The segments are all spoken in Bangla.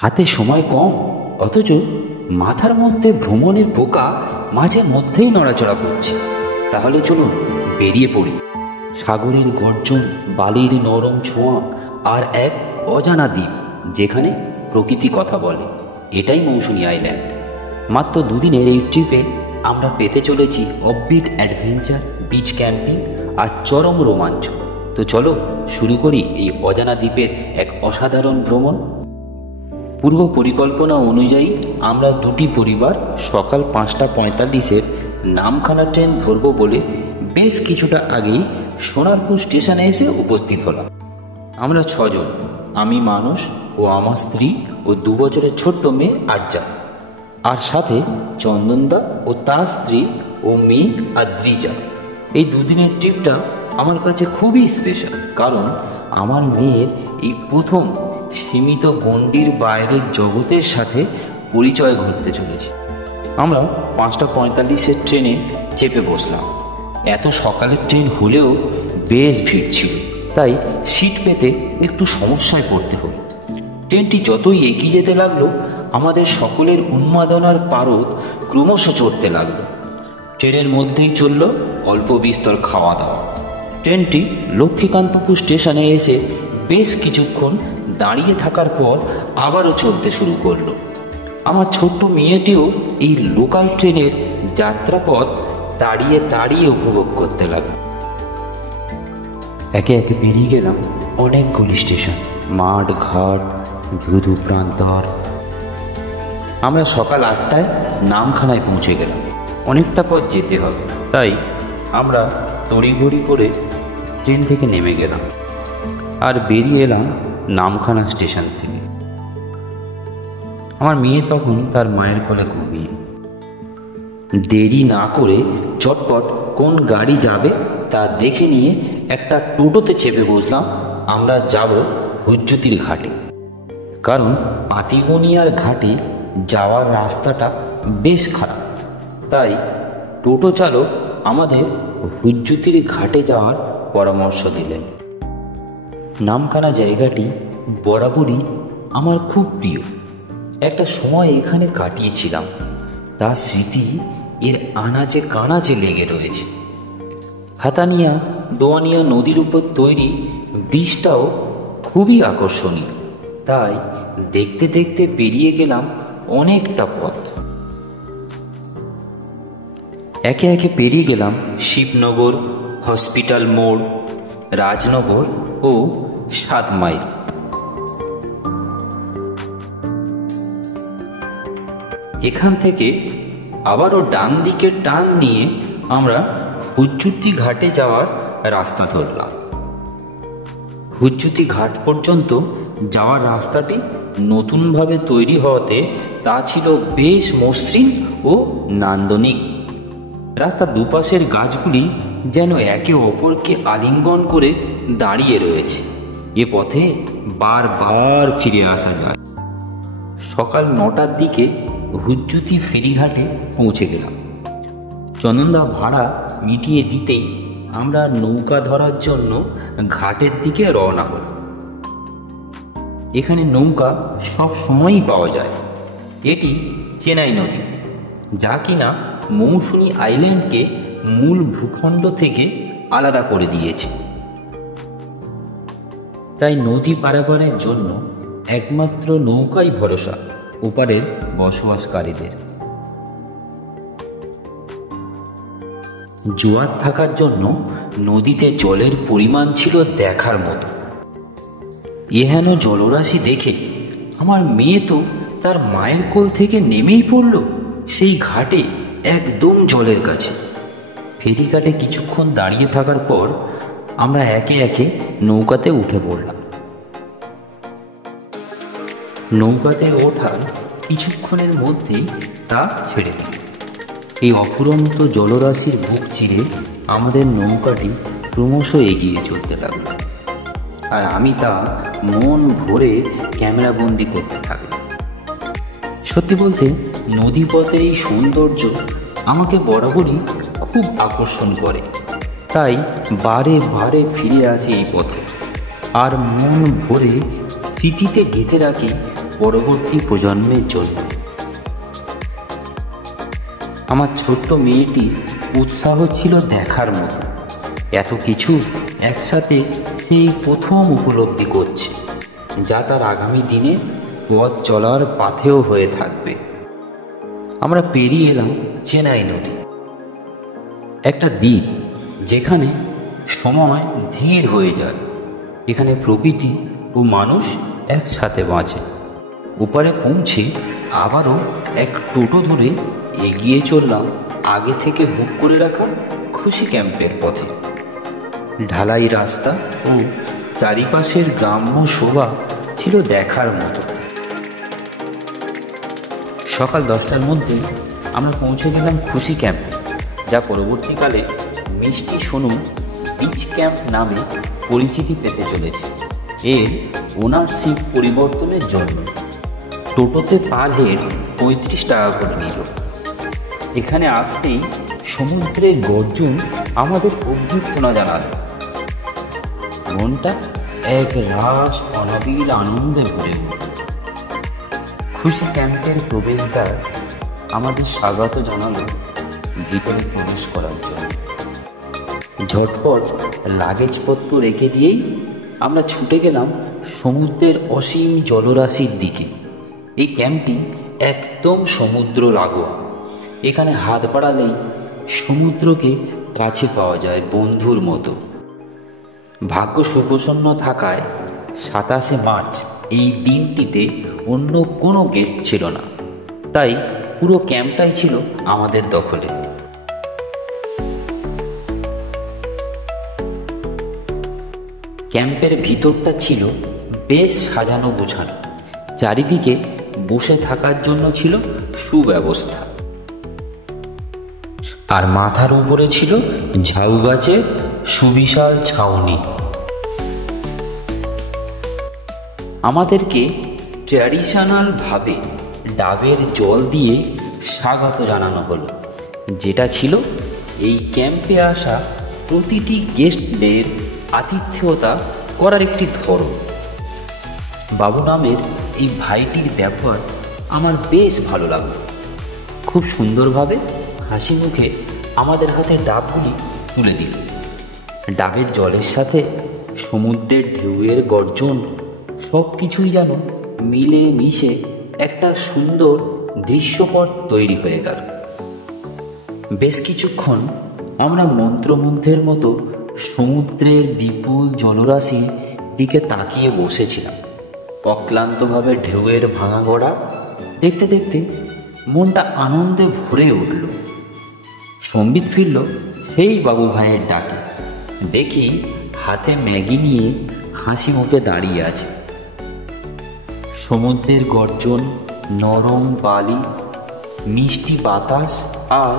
হাতে সময় কম, অথচ মাথার মধ্যে ভ্রমণের পোকা মাঝে মধ্যেই নড়াচড়া করছে। তাহলে চলুন বেরিয়ে পড়ি। সাগরের গর্জন, বালির নরম ছোঁয়া আর এক অজানা দ্বীপ যেখানে প্রকৃতি কথা বলে, এটাই মৌসুমী আইল্যান্ড। মাত্র দুদিনের এই ট্রিপে আমরা পেতে চলেছি অফবিট অ্যাডভেঞ্চার, বিচ ক্যাম্পিং আর চরম রোমাঞ্চ। তো চলো শুরু করি এই অজানা দ্বীপের এক অসাধারণ ভ্রমণ। পূর্ব পরিকল্পনা অনুযায়ী আমরা দুটি পরিবার সকাল 5টা 45-এর নামখানা ট্রেন ধরব বলে বেশ কিছুটা আগেই সোনারপুর স্টেশনে এসে উপস্থিত হলাম। আমরা 6 জন, আমি মানুষ ও আমার স্ত্রী ও 2 বছরের ছোট্ট মেয়ে আর্যা, আর সাথে চন্দনদা ও তার স্ত্রী ও মেয়ে আদ্রিজা। এই দুদিনের ট্রিপটা আমার কাছে খুবই স্পেশাল, কারণ আমার মেয়ের এই প্রথম সীমিত গণ্ডির বাইরের জগতের সাথে পরিচয় ঘটতে চলেছে। আমরা 5টা 45-এর ট্রেনে চেপে বসলাম। এত সকালের ট্রেন হলেও বেশ ভিড় ছিল, তাই সিট পেতে একটু সমস্যায় পড়তে হলো। ট্রেনটি যতই এগিয়ে যেতে লাগলো, আমাদের সকলের উন্মাদনার পারদ ক্রমশ চড়তে লাগলো। ট্রেনের মধ্যেই চলল অল্প বিস্তর খাওয়া দাওয়া। ট্রেনটি লক্ষ্মীকান্তপুর স্টেশনে এসে বেশ কিছুক্ষণ দাঁড়িয়ে থাকার পর আবারও চলতে শুরু করলো। আমার ছোট্ট মেয়েটিও এই লোকাল ট্রেনের যাত্রাপথ দাঁড়িয়ে দাঁড়িয়ে উপভোগ করতে লাগলো। একে একে পেরিয়ে গেলাম অনেকগুলি স্টেশন, মাঠ ঘাট, ধুধু প্রান্তর। আমরা সকাল 8টায় নামখানায় পৌঁছে গেলাম। অনেকটা পথ যেতে হবে, তাই আমরা তড়িঘড়ি করে ট্রেন থেকে নেমে গেলাম আর বেরিয়ে এলাম নামখানা স্টেশন থেকে। আমার মেয়ে তখন তার মায়ের কোলে ঘুমিয়ে। দেরি না করে চটপট কোন গাড়ি যাবে তা দেখে নিয়ে একটা টোটোতে চেপে বসলাম। আমরা যাব হুজ্জুতির ঘাটে, কারণ পাতিবনিয়ার ঘাটে যাওয়ার রাস্তাটা বেশ খারাপ। তাই টোটো চালক আমাদের হুজ্জুতির ঘাটে যাওয়ার পরামর্শ দিলেন। নামখানা জায়গাটি বরাবরই আমার খুব প্রিয়। একটা সময় এখানে কাটিয়েছিলাম, তার স্মৃতি এর আনাচে কানাচে লেগে রয়েছে। হাতানিয়া দোয়ানিয়া নদীর উপর তৈরি ব্রিজটাও খুবই আকর্ষণীয়, তাই দেখতে দেখতে পেরিয়ে গেলাম অনেকটা পথ। একে একে পেরিয়ে গেলাম শিবনগর, হসপিটাল মোড়, রাজনগর ও 7 মাইল। এখান থেকে আবারও ডান দিকের টান নিয়ে আমরা হুজ্জুতি ঘাটে যাওয়ার রাস্তা ধরলাম। হুজ্জুতি ঘাট পর্যন্ত যাওয়ার রাস্তাটি নতুনভাবে তৈরি হওয়াতে তা ছিল বেশ মসৃণ ও নান্দনিক। রাস্তার দুপাশের গাছগুলি যেন একে অপরকে আলিঙ্গন করে দাঁড়িয়ে রয়েছে। এ পথে বারবার ফিরে আসা যায়। সকাল 9টার দিকে হুজ্জুতি ফেরিঘাটে পৌঁছে গেলাম। চন্দনদা ভাড়া মিটিয়ে দিতেই আমরা নৌকা ধরার জন্য ঘাটের দিকে রওনা হল। এখানে নৌকা সব সময়ই পাওয়া যায়। এটি চেনাই নদী, যা কিনা মৌসুমী আইল্যান্ডকে মূল ভূখণ্ড থেকে আলাদা করে দিয়েছে। তাই নদী পারাপারের জন্য একমাত্র নৌকাই ভরসা ওপারের বসবাসকারীদের। জোয়ার থাকার জন্য নদীতে জলের পরিমাণ ছিল দেখার মতো। এহেন জলরাশি দেখে আমার মেয়ে তো তার মায়ের কোল থেকে নেমেই পড়ল সেই ঘাটে, একদম জলের কাছে। ফেরিঘাটে কিছুক্ষণ দাঁড়িয়ে থাকার পর আমরা একে একে নৌকাতে উঠে পড়লাম। নৌকাতে ওঠার কিছুক্ষণের মধ্যেই তা ছেড়ে দিল। এই অফুরন্ত জলরাশির বুক চিরে আমাদের নৌকাটি ক্রমশ এগিয়ে চলতে লাগলো, আর আমি তা মন ভরে ক্যামেরাবন্দি করতে থাকলাম। সত্যি বলতে নদীপথের এই সৌন্দর্য আমাকে বরাবরই খুব আকর্ষণ করে, তাই বারে বারে ফিরে আসি এই পথে আর মন ভরে স্মৃতিতে গেঁথে রাখি পরবর্তী প্রজন্মের জন্য। আমার ছোট্ট মেয়েটির উৎসাহ ছিল দেখার মতো। এত কিছু একসাথে সেই প্রথম উপলব্ধি করছে, যা তার আগামী দিনে পথ চলার পাথেয় হয়ে থাকবে। আমরা পেরিয়ে এলাম চেনাই নদী, একটা দ্বীপ যেখানে সময় ধীর হয়ে যায়। এখানে প্রকৃতি ও মানুষ একসাথে বাঁচে। ওপারে পৌঁছে আবারও এক টোটো ধরে এগিয়ে চললাম আগে থেকে বুক করে রাখা খুশি ক্যাম্পের পথে। ঢালাই রাস্তা ও চারিপাশের গ্রাম্য শোভা ছিল দেখার মতো। সকাল 10টার মধ্যে আমরা পৌঁছে গেলাম খুশি ক্যাম্পে, যা পরবর্তীকালে মিষ্টি সোনু বিচ ক্যাম্প নামে পরিচিতি পেতে চলেছে। এর ওনারশিপ পরিবর্তনের জন্য টোটোতে পার হেড 35 টাকা করে নিল। এখানে আসতেই সমুদ্রের গর্জন আমাদের অভ্যর্থনা জানাল। মনটা এক রাস অনাবিল আনন্দে ভরে উঠল। খুশি ক্যাম্পের প্রবেশদ্বার আমাদের স্বাগত জানালো ভিতরে প্রবেশ করার জন্য। ঝটপট লাগেজপত্র রেখে দিয়েই আমরা ছুটে গেলাম সমুদ্রের অসীম জলরাশির দিকে। এই ক্যাম্পটি একদম সমুদ্র লাগোয়া। এখানে হাত বাড়ালেই সমুদ্রকে কাছে পাওয়া যায় বন্ধুর মতো। ভাগ্য সুপ্রসন্ন থাকায় 27শে মার্চ এই দিনটিতে অন্য কোনো গেস্ট ছিল না, তাই পুরো ক্যাম্পটাই ছিল আমাদের দখলে। ক্যাম্পের ভিতরটা ছিল বেশ সাজানো গোছানো। চারিদিকে বসে থাকার জন্য ছিল সুব্যবস্থা, আর মাথার উপরে ছিল ঝাউ গাছের সুবিশাল ছাউনি। আমাদেরকে ট্র্যাডিশনালভাবে ডাবের জল দিয়ে স্বাগত জানানো হলো, যেটা ছিল এই ক্যাম্পে আসা প্রতিটি গেস্টদের আতিথেয়তা করার একটি ধরন। বাবু নামের এই ভাইটির ব্যবহার আমার বেশ ভালো লাগলো। খুব সুন্দরভাবে হাসি মুখে আমাদের হাতে ডাবগুলি তুলে দিল। ডাবের জলের সাথে সমুদ্রের ঢেউয়ের গর্জন সব কিছুই যেন মিলে মিশে একটা সুন্দর দৃশ্যপট তৈরি হয়ে গেল। বেশ কিছুক্ষণ আমরা মন্ত্রমুগ্ধের মতো সমুদ্রের বিপুল জলরাশির দিকে তাকিয়ে বসেছিলাম। অক্লান্তভাবে ঢেউয়ের ভাঙা গড়া দেখতে দেখতে মনটা আনন্দে ভরে উঠল। সম্বিত ফিরল সেই বাবু ভাইয়ের ডাকে। দেখি হাতে ম্যাগি নিয়ে হাসি মুখে দাঁড়িয়ে আছে। সমুদ্রের গর্জন, নরম বালি, মিষ্টি বাতাস আর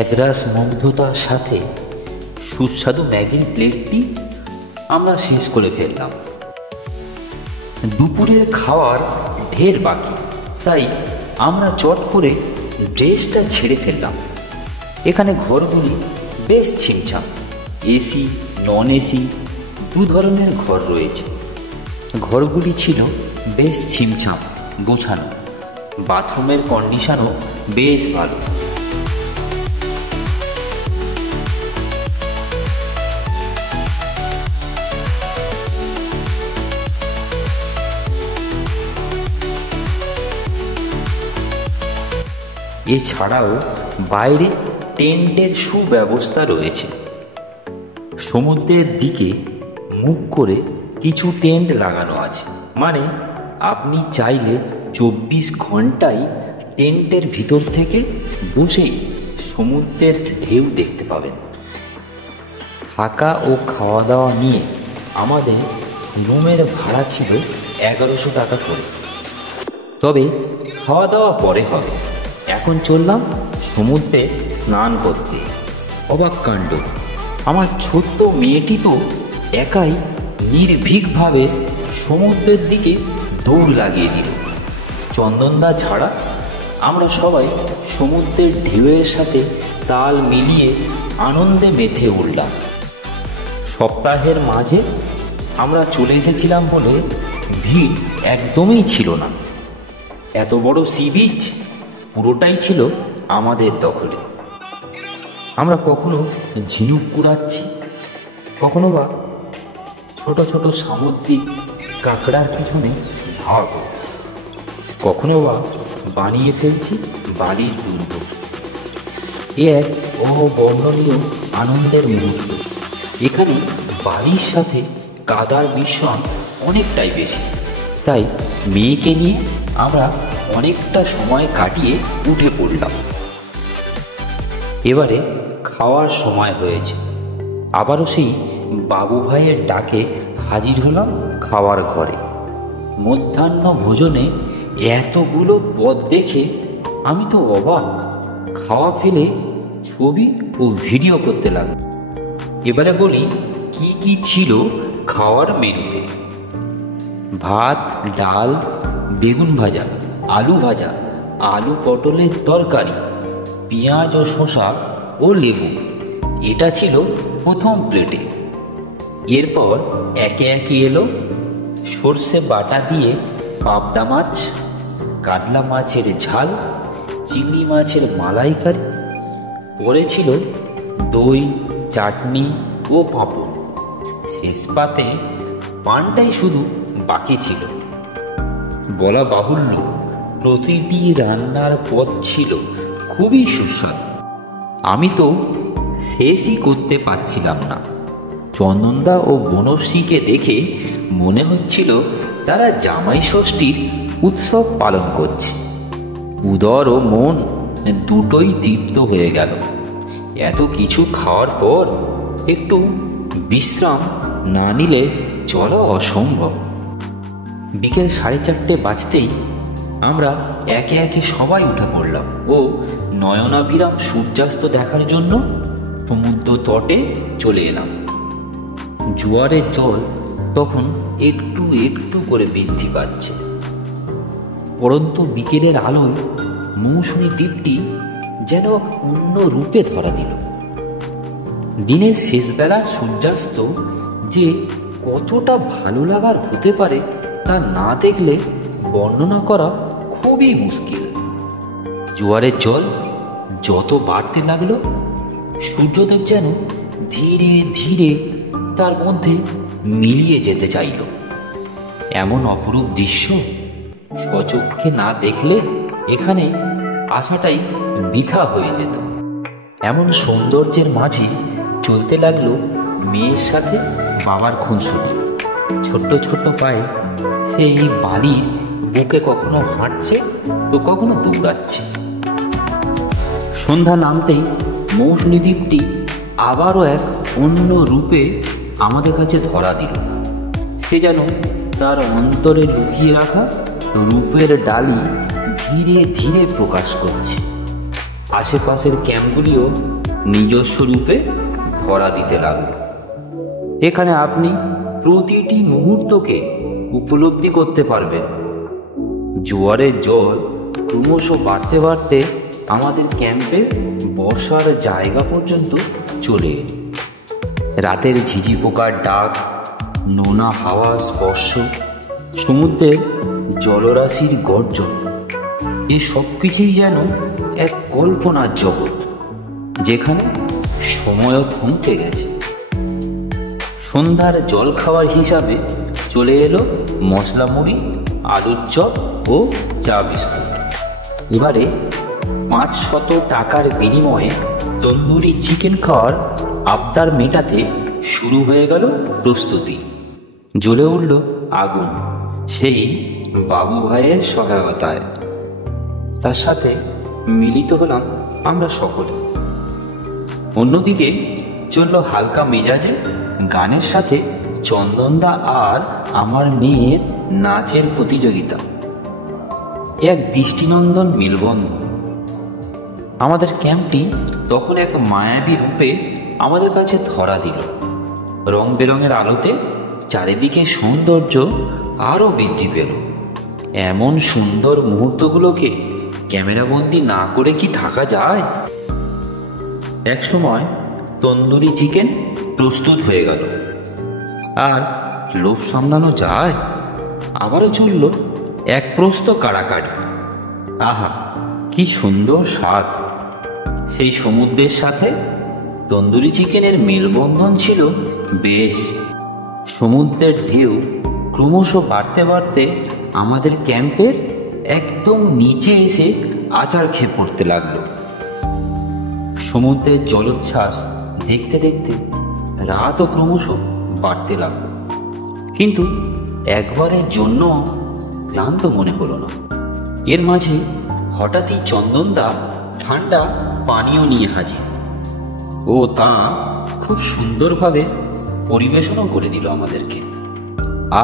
একরাশ মুগ্ধতার সাথে সুস্বাদু ম্যাগির প্লেটটি আমরা শেষ করে ফেললাম। দুপুরের খাওয়ার ঢের বাকি, তাই আমরা চট করে ড্রেসটা ছেড়ে ফেললাম। এখানে ঘরগুলি বেশ ছিমছাম। এসি, নন এসি দু ধরনের ঘর রয়েছে। ঘরগুলি ছিল বেশ ছিমছাম, গোছানো। বাথরুমের কন্ডিশনও বেশ ভালো। এছাড়াও বাইরে টেন্টের সুব্যবস্থা রয়েছে। সমুদ্রের দিকে মুখ করে কিছু টেন্ট লাগানো আছে, মানে আপনি চাইলে 24 ঘন্টাই টেন্টের ভিতর থেকে বসেই সমুদ্রের ঢেউ দেখতে পাবেন। থাকা ও খাওয়া দাওয়া নিয়ে আমাদের রুমের ভাড়া ছিল 1100 টাকা করে। তবে খাওয়া দাওয়া পরে হবে। এখন চললাম সমুদ্রে স্নান করতে। অবাক কাণ্ড, আমার ছোট্ট মেয়েটি তো একাই নির্ভীকভাবে সমুদ্রের দিকে দৌড় লাগিয়ে দিল। চন্দনদা ছাড়া আমরা সবাই সমুদ্রের ঢেউয়ের সাথে তাল মিলিয়ে আনন্দে মেতে উঠলাম। সপ্তাহের মাঝে আমরা চলে এসেছিলাম বলে ভিড় একদমই ছিল না। এত বড় সি বিচ পুরোটাই ছিল আমাদের দখলে। আমরা কখনো ঝিনুক কুড়াচ্ছি, কখনো বা ছোট ছোট সামুদ্রিক কাঁকড়ার পিছনে ভাগ, কখনো বা বানিয়ে ফেলছি বালির দুর্গ। এ এক অবর্ণনীয় আনন্দের মুহূর্ত। এখানে বালির সাথে কাদার মিশ্রণ অনেকটাই বেশি, তাই মেয়েকে নিয়ে আমরা অনেকটা সময় কাটিয়ে উঠে পড়লাম। এবারে খাওয়ার সময় হয়েছে। আবারও সেই বাবু ভাইয়ের ডাকে হাজির হলাম খাওয়ার ঘরে। মধ্যাহ্ন ভোজনে এতগুলো পদ দেখে আমি তো অবাক। খাওয়া ফেলে ছবি ও ভিডিও করতে লাগলাম। এবারে বলি কি কি ছিল খাওয়ার মেনুতে। ভাত, ডাল, বেগুন ভাজা, আলু ভাজা, আলু পটলের তরকারি, পেঁয়াজ ও শসা ও লেবু। এটা ছিল প্রথম প্লেটে। এরপর একে একে এলো সর্ষে বাটা দিয়ে পাবদা মাছ, কাতলা মাছের ঝাল, চিংড়ি মাছের মালাইকারি। পরে ছিল দই, চাটনি ও পাঁপড়। শেষ পাতে পানটাই শুধু বাকি ছিল। বলা বাহুল্য, প্রতিটি রান্নার পদ ছিল খুবই সুস্বাদু। আমি তো শেষই করতে পারছিলাম না। চন্দনদা ও বনশ্রীকে দেখে মনে হচ্ছিল তারা জামাই ষষ্ঠীর উৎসব পালন করছে। উদর ও মন দুটোই তৃপ্ত হয়ে গেল। এত কিছু খাওয়ার পর একটু বিশ্রাম না নিলে চলা অসম্ভব। বিকেল 4:30 বাজতেই আমরা একে একে সবাই উঠে পড়লাম ও নয়নাভিরাম সূর্যাস্ত দেখার জন্য সমুদ্র তটে চলে এলাম। জোয়ারের জল তখন একটু একটু করে বৃদ্ধি পাচ্ছে। পরন্তু বিকেলের আলোয় মৌসুমী দ্বীপটি যেন অন্য রূপে ধরা দিল। দিনের শেষবেলার সূর্যাস্ত যে কতটা ভালো লাগার হতে পারে তা না দেখলে বর্ণনা করা খুবই মুশকিল। জোয়ারের জল যত বাড়তে লাগলো, সূর্যদেব যেন ধীরে ধীরে তার মধ্যে মিলিয়ে যেতে চাইল। এমন অপরূপ দৃশ্য স্বচক্ষে না দেখলে এখানে আসাটাই বৃথা হয়ে যেত। এমন সৌন্দর্যের মাঝে চলতে লাগলো মেয়ের সাথে বাবার খুনসুটি। ছোট্ট ছোট্ট পায়ে সেই বালির বুকে কখনো হাঁটছে তো কখনো দৌড়াচ্ছে। সন্ধ্যা নামতেই মৌসুমী দ্বীপটি আবারও এক অন্য রূপে আমাদের কাছে ধরা দিল। সে যেন তার অন্তরে লুকিয়ে রাখা রূপের ডালি ধীরে ধীরে প্রকাশ করছে। আশেপাশের ক্যাম্পগুলিও নিজস্ব রূপে ধরা দিতে লাগল। এখানে আপনি প্রতিটি মুহূর্তকে উপলব্ধি করতে পারবেন। জোয়ারের জল ক্রমশ বাড়তে বাড়তে আমাদের ক্যাম্পে বসার জায়গা পর্যন্ত চলে এল। রাতের ঝিঝি পোকার ডাক, নোনা হাওয়ার স্পর্শ, সমুদ্রের জলরাশির গর্জন, এ সব কিছুই যেন এক কল্পনার জগৎ, যেখানে সময়ও থমকে গেছে। সন্ধ্যার জল খাওয়ার হিসাবে চলে এলো মশলা মুড়ি, আলুর চপ ও চা বিস্কুট। এবারে 500 টাকার বিনিময়ে তন্দুরি চিকেন খাওয়ার আবদার মেটাতে শুরু হয়ে গেল প্রস্তুতি। জ্বলে উঠল আগুন সেই বাবু ভাইয়ের সহায়তায়। তার সাথে মিলিত হলাম আমরা সকলে। অন্যদিকে চলল হালকা মেজাজে গানের সাথে চন্দনদা আর আমার মেয়ের নাচের প্রতিযোগিতা। এক দৃষ্টিনন্দন মেলবন্ধন। আমাদের ক্যাম্পটি তখন এক মায়াবী রূপে আমাদের কাছে ধরা দিল। রং বেরঙের আলোতে চারিদিকে সৌন্দর্য আরও বৃদ্ধি পেল। এমন সুন্দর মুহূর্তগুলোকে ক্যামেরাবন্দি না করে কি থাকা যায়? একসময় তন্দুরি চিকেন প্রস্তুত হয়ে গেল। আর লোভ সামলানো যায়? আবারও চলল এক প্রস্ত কাড়াকাড়ি। আহা, কি সুন্দর স্বাদ! সেই সমুদ্রের সাথে তন্দুরি চিকেনের মেলবন্ধন ছিল বেশ। সমুদ্রের ঢেউ ক্রমশ বাড়তে বাড়তে আমাদের ক্যাম্পের একদম নিচে এসে আছাড় খেয়ে পড়তে লাগলো। সমুদ্রের জলোচ্ছ্বাস দেখতে দেখতে রাতও ক্রমশ বাড়তে লাগলো, কিন্তু একবারের জন্য ক্লান্ত মনে হলো না। এর মাঝে হঠাৎই চন্দনদা ঠান্ডা পানীয় নিয়ে হাজির। ও তা খুব সুন্দরভাবে পরিবেশনও করে দিল আমাদেরকে।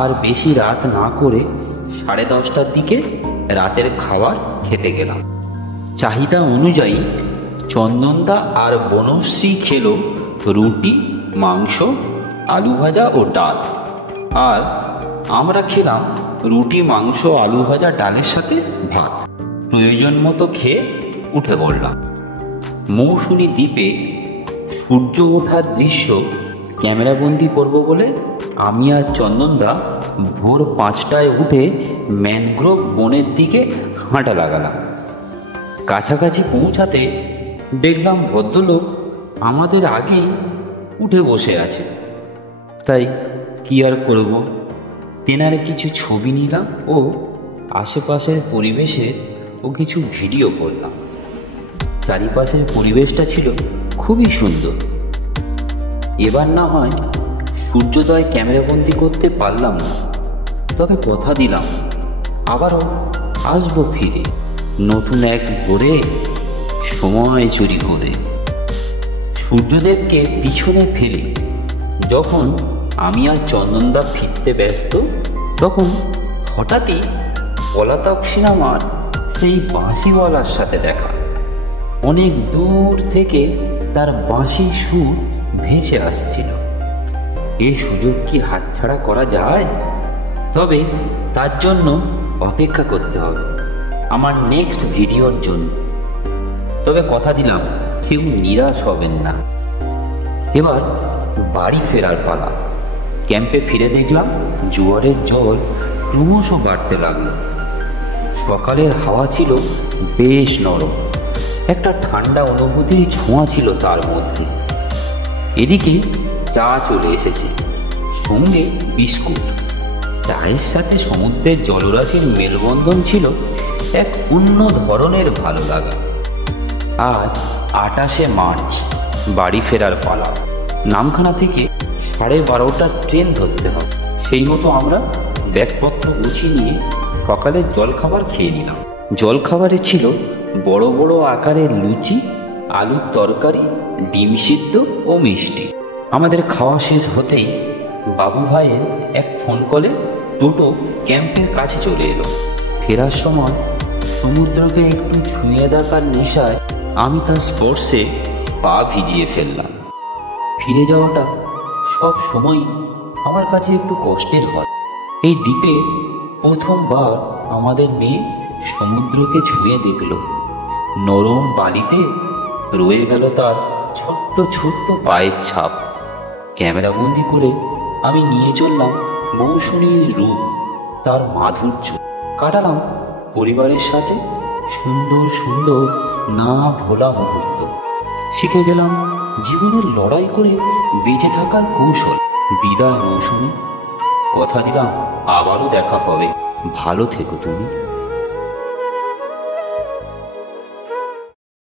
আর বেশি রাত না করে 10:30টার দিকে রাতের খাবার খেতে গেলাম। চাহিদা অনুযায়ী চন্দনদা আর বনশ্রী খেলো রুটি, মাংস, আলু ভাজা ও ডাল, আর আমরা খেলাম রুটি, মাংস, আলু ভাজা, ডালের সাথে ভাত। প্রয়োজন মতো খেয়ে উঠে পড়লাম। মৌসুমী দ্বীপে সূর্য ওঠার দৃশ্য ক্যামেরাবন্দি করব বলে আমি আর চন্দনদা ভোর 5টায় উঠে ম্যানগ্রোভ বনের দিকে হাঁটা লাগালাম। কাছাকাছি পৌঁছাতে দেখলাম ভদ্রলোক আমাদের আগেই উঠে বসে আছে। তাই কি আর করব, তেনার কিছু ছবি নিলাম ও আশেপাশের পরিবেশের ও কিছু ভিডিও করলাম। চারিপাশের পরিবেশটা ছিল খুবই সুন্দর। এবার না হয় সূর্যোদয় ক্যামেরাবন্দি করতে পারলাম না, তবে কথা দিলাম আবারও আসবো ফিরে, নতুন এক ভোরে সময় চুরি করে। সূর্যদেবকে পিছনে ফেলে যখন আমি আর চন্দনদা ফিরতে ব্যস্ত, তখন হঠাৎই পলাতক সিনেমার সেই বাঁশিওয়ালার সাথে দেখা। অনেক দূর থেকে তার বাঁশি সুর ভেসে আসছিল। এই সুযোগ কি হাতছাড়া করা যায়? তবে তার জন্য অপেক্ষা করতে হবে আমার নেক্সট ভিডিওর জন্য। তবে কথা দিলাম কেউ নিরাশ হবেন না। এবার বাড়ি ফেরার পালা। ক্যাম্পে ফিরে দেখলাম জোয়ারের জল ক্রমশ বাড়তে লাগলো। সকালের হাওয়া ছিল বেশ নরম, একটা ঠান্ডা অনুভূতির ছোঁয়া ছিল তার মধ্যে। এদিকে চা চলে এসেছে, সঙ্গে বিস্কুট। চায়ের সাথে সমুদ্রের জলরাশির মেলবন্ধন ছিল এক অন্য ধরনের ভালো লাগা। আজ 28শে মার্চ, বাড়ি ফেরার পালা। নামখানা থেকে 12:30টার ট্রেন ধরতে হবে। সেই মতো আমরা ব্যাগপত্র গুছিয়ে নিয়ে সকালের জলখাবার খেয়ে নিলাম। জলখাবারে ছিল বড় বড় আকারের লুচি, আলুর তরকারি, ডিম সিদ্ধ ও মিষ্টি। আমাদের খাওয়া শেষ হতেই বাবু ভাইয়ের এক ফোন কলে টোটো ক্যাম্পের কাছে চলে এলো। ফেরার সময় সমুদ্রকে একটু ছুঁয়ে দেখার নেশায় আমি তার স্পর্শে পা ভিজিয়ে ফেললাম। ফিরে যাওয়াটা সব সময় আমার কাছে একটু কষ্টের হয়। এই দ্বীপে প্রথমবার আমাদের মেয়ে সমুদ্রকে ছুঁয়ে দেখল। নরম বালিতে রয়ে গেল তার ছোট্ট ছোট্ট পায়ের ছাপ। ক্যামেরাবন্দি করে আমি নিয়ে চললাম মৌসুমীর রূপ, তার মাধুর্য। কাটালাম পরিবারের সাথে সুন্দর সুন্দর না ভোলা মুহূর্ত। শিখে গেলাম জীবনের লড়াই করে বেঁচে থাকার কৌশল। বিদায় মৌসুমী, কথা দিলাম আবারও দেখা হবে। ভালো থেকো তুমি।